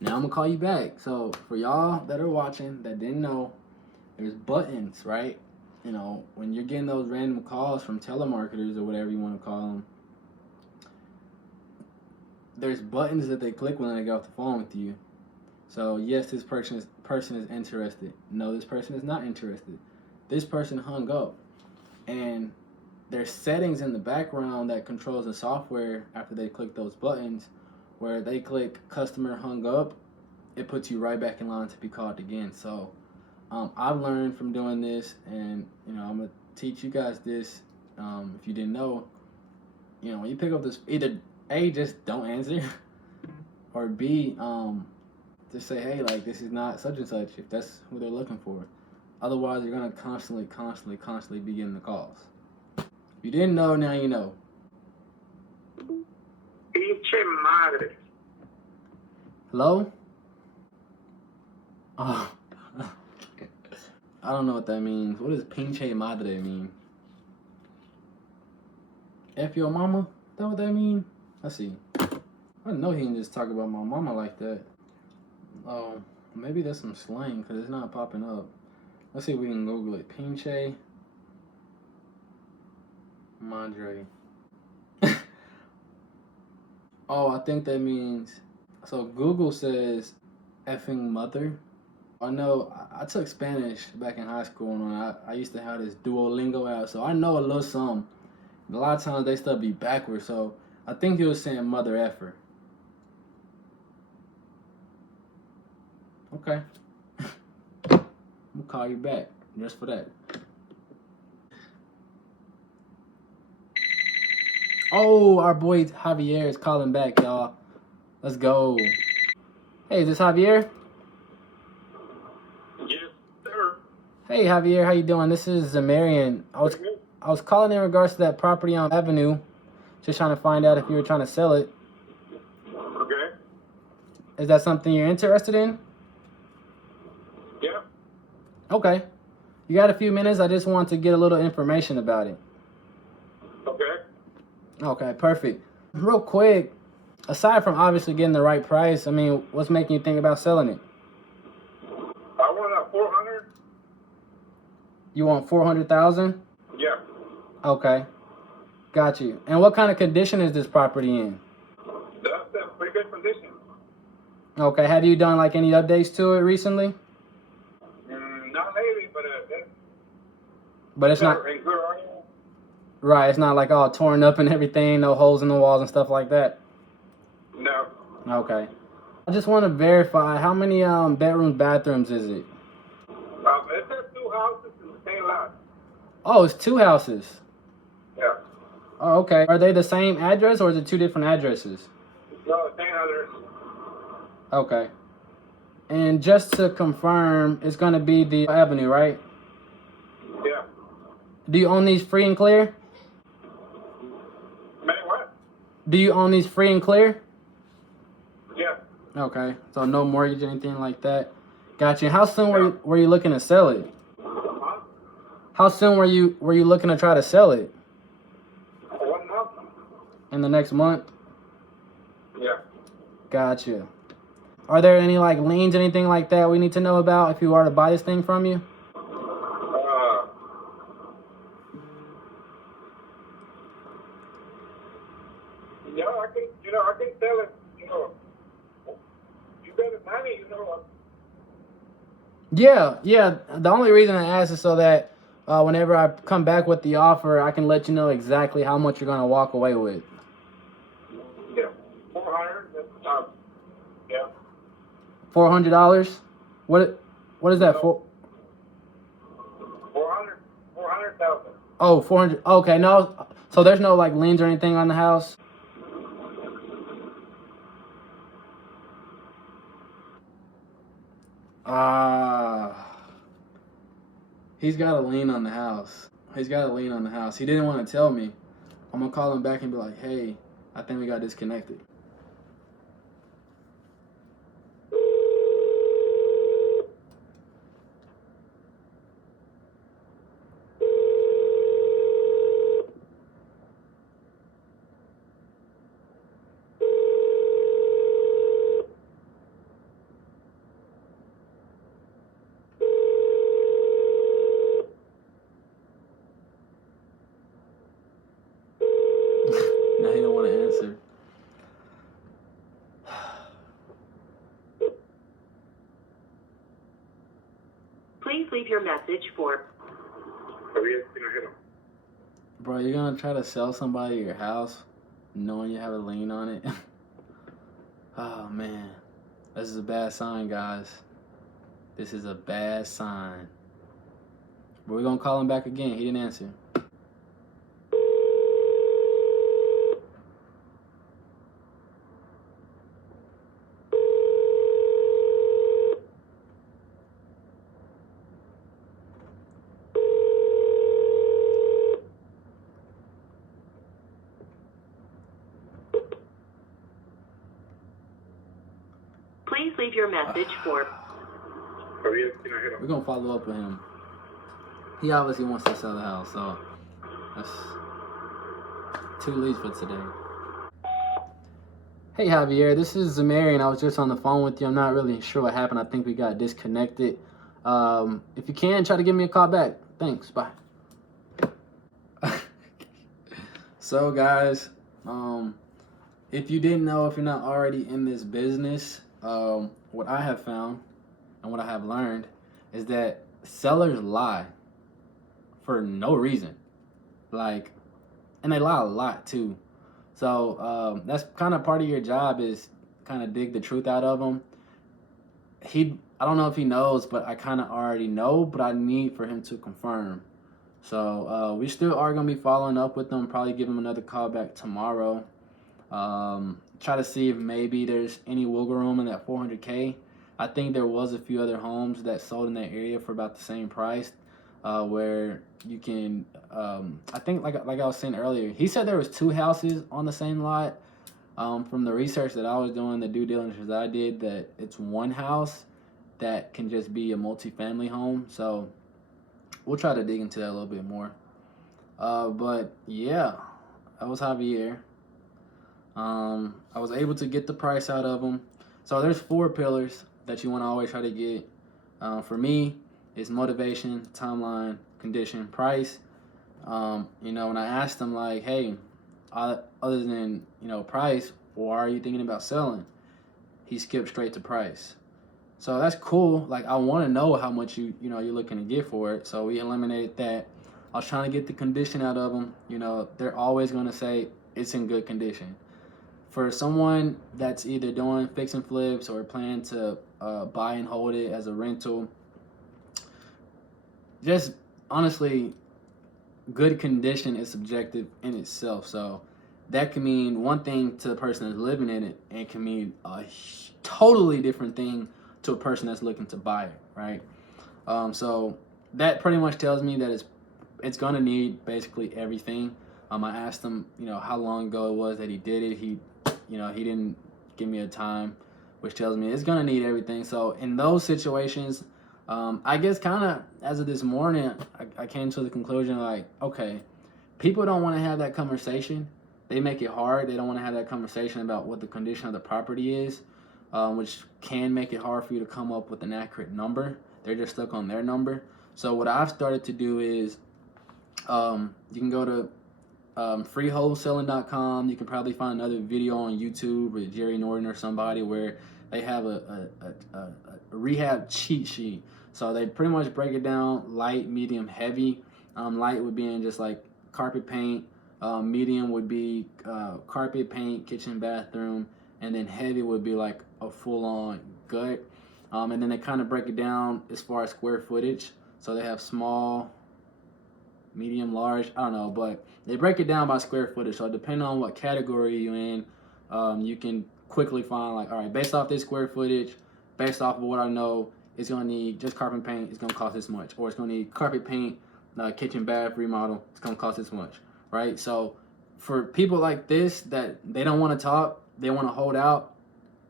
Now I'm gonna call you back. So for y'all that are watching that didn't know, there's buttons, right? You know, when you're getting those random calls from telemarketers or whatever you want to call them, there's buttons that they click when they get off the phone with you. So yes, this person is interested. No, this person is not interested. This person hung up, and there's settings in the background that controls the software after they click those buttons, where they click customer hung up, it puts you right back in line to be called again. So I've learned from doing this, and you know, I'm gonna teach you guys this. If you didn't know, you know, when you pick up this, either A, just don't answer, or B, just say, hey, like, this is not such and such, if that's who they're looking for. Otherwise, you're gonna constantly be getting the calls. If you didn't know, now you know. Pinche madre. Hello? Oh. I don't know what that means. What does pinche madre mean? F your mama? Is that what that mean? Let's see. I didn't know he can just talk about my mama like that. Oh, maybe that's some slang because it's not popping up. Let's see if we can Google it. Pinche madre. Oh, I think that means, so Google says effing mother. I know I took Spanish back in high school, and I used to have this Duolingo app, so I know a little something. A lot of times they still be backwards, so I think he was saying mother effer. Okay. I'm gonna call you back just for that. Oh, our boy Javier is calling back, y'all. Let's go. Hey, is this Javier? Yes, sir. Hey Javier, how you doing? This is Zamarian. I was calling in regards to that property on Avenue. Just trying to find out if you were trying to sell it. Okay. Is that something you're interested in? Yeah. Okay. You got a few minutes? I just want to get a little information about it. Okay. Okay, perfect. Real quick, aside from obviously getting the right price, I mean, what's making you think about selling it? I want a 400. You want 400,000? Yeah. Okay, got you. And what kind of condition is this property in? That's a pretty good condition. Okay, have you done like any updates to it recently? Not lately, but But it's not in good order. right. It's not like all torn up and everything, no holes in the walls and stuff like that. No. Okay. I just want to verify how many bedrooms, bathrooms is it? It's just 2 houses in the same lot. Oh, it's 2 houses. Yeah. Oh, okay. Are they the same address or is it 2 different addresses? No, same others. Okay. And just to confirm, it's going to be the Avenue, right? Yeah. Do you own these free and clear? Man, what? Do you own these free and clear? Yeah. Okay. So no mortgage or anything like that. Gotcha. And how soon were you looking to sell it? Huh? How soon were you looking to try to sell it? 1 month. In the next month? Yeah. Gotcha. Are there any like liens, anything like that we need to know about if you are to buy this thing from you? Yeah, I can tell it, you got the money, Yeah. The only reason I ask is so that whenever I come back with the offer, I can let you know exactly how much you're gonna walk away with. Yeah. 400, yeah. $400? What is that for? 400,000. Oh, 400. Okay, no. So there's no like liens or anything on the house. He's got a lien on the house. He didn't want to tell me. I'm gonna call him back and be like, hey, I think we got disconnected. Please leave your message for Bro, you're gonna try to sell somebody your house knowing you have a lien on it? Oh, man. This is a bad sign, guys. This is a bad sign. But we're gonna call him back again. He didn't answer. Please leave your message for We're gonna follow up with him. He obviously wants to sell the house, so that's 2 leads for today. Hey Javier, this is Zamari, and I was just on the phone with you. I'm not really sure what happened. I think we got disconnected. If you can, try to give me a call back. Thanks. Bye. So guys, if you didn't know, if you're not already in this business, what I have found and what I have learned is that sellers lie for no reason. Like, and they lie a lot too. So that's kind of part of your job, is kind of dig the truth out of them. I don't know if he knows, but I kind of already know, but I need for him to confirm. So we still are going to be following up with them, probably give him another call back tomorrow. Try to see if maybe there's any wiggle room in that 400K. I think there was a few other homes that sold in that area for about the same price, where you can, I think like I was saying earlier, he said there was 2 houses on the same lot. From the research that I was doing, the due diligence that I did, that it's 1 house that can just be a multifamily home. So we'll try to dig into that a little bit more. But yeah, that was Javier. I was able to get the price out of him. So there's 4 pillars that you want to always try to get. For me, it's motivation, timeline, condition, price. When I asked him, like, hey, other than, price, why are you thinking about selling? He skipped straight to price. So that's cool. Like, I want to know how much you're looking to get for it. So we eliminated that. I was trying to get the condition out of them. They're always going to say it's in good condition. For someone that's either doing fix and flips or planning to buy and hold it as a rental, just honestly, good condition is subjective in itself. So that can mean one thing to the person that's living in it, and can mean a totally different thing to a person that's looking to buy it, right? So that pretty much tells me that it's gonna need basically everything. I asked him, how long ago it was that he did it. He didn't give me a time, which tells me it's gonna need everything. So in those situations, I guess kind of as of this morning, I came to the conclusion, like, okay, people don't want to have that conversation. They make it hard. They don't want to have that conversation about what the condition of the property is, which can make it hard for you to come up with an accurate number. They're just stuck on their number. So what I've started to do is, you can go to freewholesaling.com. You can probably find another video on YouTube with Jerry Norton or somebody where they have a rehab cheat sheet. So they pretty much break it down: light, medium, heavy. Light would be in just like carpet paint. Medium would be carpet paint, kitchen, bathroom, and then heavy would be like a full-on gut. And then they kind of break it down as far as square footage. So they have small, medium, large, I don't know, but they break it down by square footage. So depending on what category you're in, you can quickly find, like, all right, based off this square footage, based off of what I know, it's gonna need just carpet paint, it's gonna cost this much, or it's gonna need carpet paint, kitchen, bath remodel, it's gonna cost this much, right? So for people like this that they don't want to talk, they want to hold out,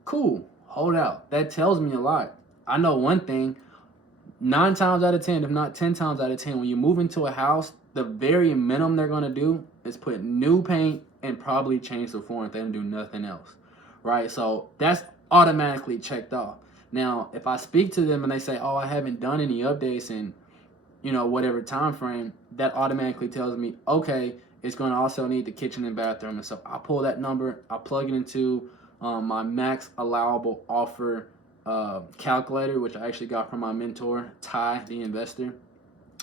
cool, hold out. That tells me a lot. I know one thing: 9 times out of 10, if not 10 times out of 10, when you move into a house, the very minimum they're going to do is put new paint and probably change the flooring. They don't do nothing else, right? So that's automatically checked off. Now, if I speak to them and they say, oh, I haven't done any updates in, whatever time frame, that automatically tells me, okay, it's going to also need the kitchen and bathroom. And so I pull that number, I plug it into my max allowable offer calculator, which I actually got from my mentor, Ty, the investor.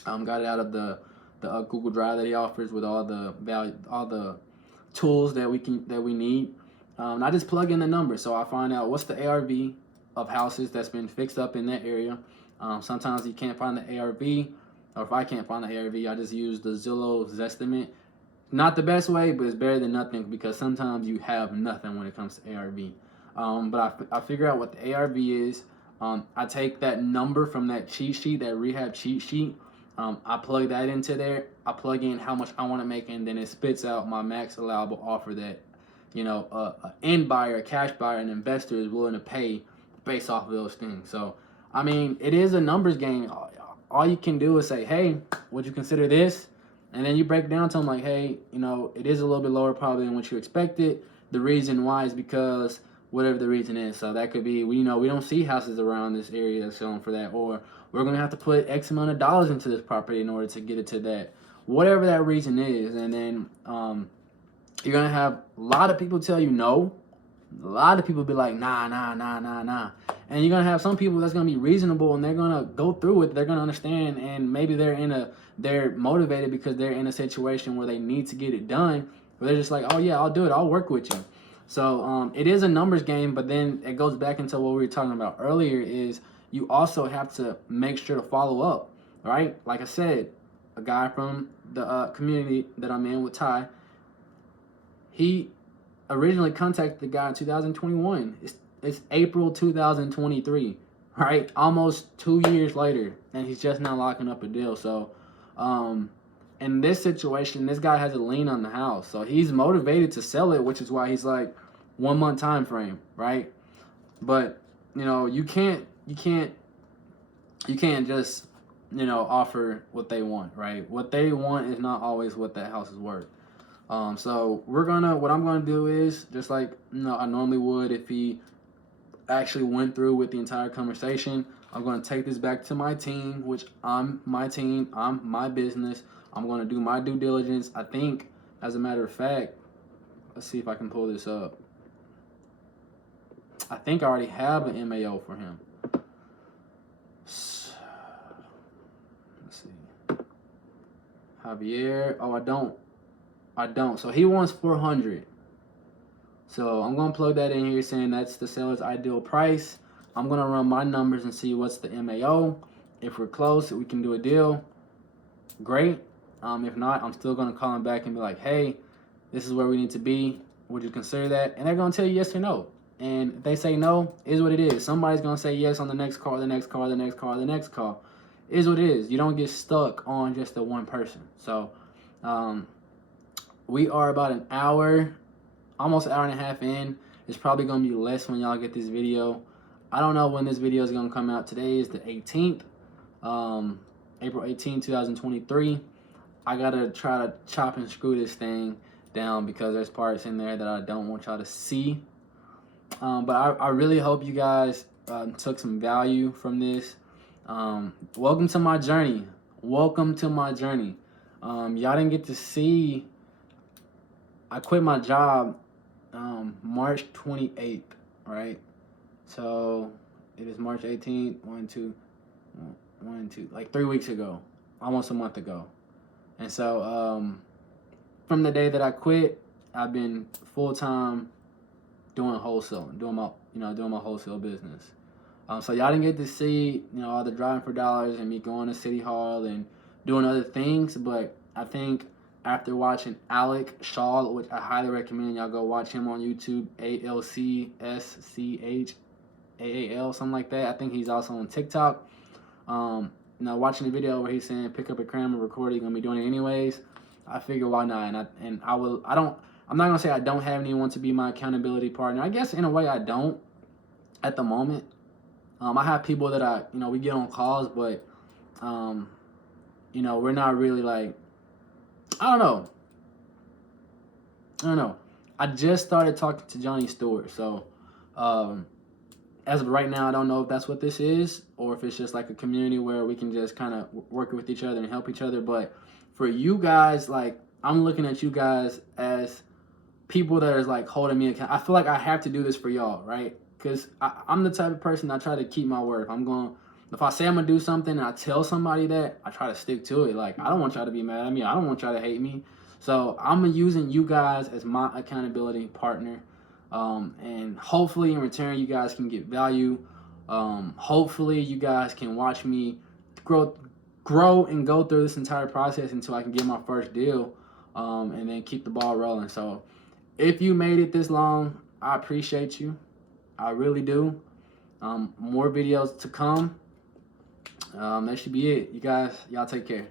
Got it out of the Google Drive that he offers with all the tools that we need. And I just plug in the number, so I find out what's the ARV of houses that's been fixed up in that area. Sometimes you can't find the ARV, or if I can't find the ARV, I just use the Zillow's estimate. Not the best way, but it's better than nothing, because sometimes you have nothing when it comes to ARV. But I figure out what the ARV is. I take that number from that cheat sheet, that rehab cheat sheet. I plug that into there. I plug in how much I want to make, and then it spits out my max allowable offer that, a end buyer, a cash buyer, an investor is willing to pay based off of those things. So, I mean, it is a numbers game. All you can do is say, hey, would you consider this? And then you break down to them like, hey, it is a little bit lower probably than what you expected. The reason why is because whatever the reason is. So that could be, we don't see houses around this area that's selling for that, or we're going to have to put X amount of dollars into this property in order to get it to that. Whatever that reason is. And then you're going to have a lot of people tell you no. A lot of people be like, nah. And you're going to have some people that's going to be reasonable, and they're going to go through it. They're going to understand, and maybe they're motivated because they're in a situation where they need to get it done. But they're just like, oh yeah, I'll do it. I'll work with you. So it is a numbers game, but then it goes back into what we were talking about earlier, is you also have to make sure to follow up, right? Like I said, a guy from the community that I'm in with Ty, he originally contacted the guy in 2021. It's April 2023, right? Almost 2 years later, and he's just now locking up a deal. So in this situation, this guy has a lien on the house, so he's motivated to sell it, which is why he's like 1 month time frame, right? But you can't just offer what they want, right? What they want is not always what that house is worth. So what I'm gonna do is, just like I normally would if he actually went through with the entire conversation, I'm gonna take this back to my team, which I'm my team, I'm my business. I'm gonna do my due diligence. I think, as a matter of fact, let's see if I can pull this up. I think I already have an MAO for him. Let's see. Javier. Oh, I don't. So he wants 400. So I'm gonna plug that in here, saying that's the seller's ideal price. I'm gonna run my numbers and see what's the MAO. If we're close, we can do a deal. Great. If not, I'm still gonna call him back and be like, hey, this is where we need to be. Would you consider that? And they're gonna tell you yes or no. And if they say no, is what it is. Somebody's gonna say yes on the next call, the next call, the next call, the next call. Is what it is. You don't get stuck on just the one person. So we are about an hour, almost an hour and a half in. It's probably gonna be less when y'all get this video. I don't know when this video is gonna come out. Today is the 18th, April 18, 2023. I gotta try to chop and screw this thing down because there's parts in there that I don't want y'all to see. But I really hope you guys took some value from this. Welcome to my journey. Welcome to my journey. Y'all didn't get to see. I quit my job March 28th, right? So it is March 18th, like 3 weeks ago, almost a month ago. And so from the day that I quit, I've been full-time doing wholesale, doing my wholesale business. So y'all didn't get to see, all the driving for dollars and me going to City Hall and doing other things, but I think after watching Alec Shaw, which I highly recommend y'all go watch him on YouTube, ALCSCHAAL, something like that. I think he's also on TikTok. Watching the video where he's saying pick up a camera, record it, you're gonna be doing it anyways. I figure why not? I'm not gonna say I don't have anyone to be my accountability partner. I guess in a way I don't at the moment. I have people that we get on calls, but we're not really like, I don't know. I just started talking to Johnny Stewart, so as of right now, I don't know if that's what this is or if it's just like a community where we can just kind of work with each other and help each other. But for you guys, like, I'm looking at you guys as people that is like holding me account. I feel like I have to do this for y'all, right? Because I'm the type of person I try to keep my word. If I say I'm gonna do something and I tell somebody that, I try to stick to it. Like, I don't want y'all to be mad at me. I don't want y'all to hate me. So I'm using you guys as my accountability partner. And hopefully in return, you guys can get value. Hopefully you guys can watch me grow and go through this entire process until I can get my first deal, and then keep the ball rolling. So if you made it this long, I appreciate you. I really do. More videos to come. That should be it. You guys, y'all take care.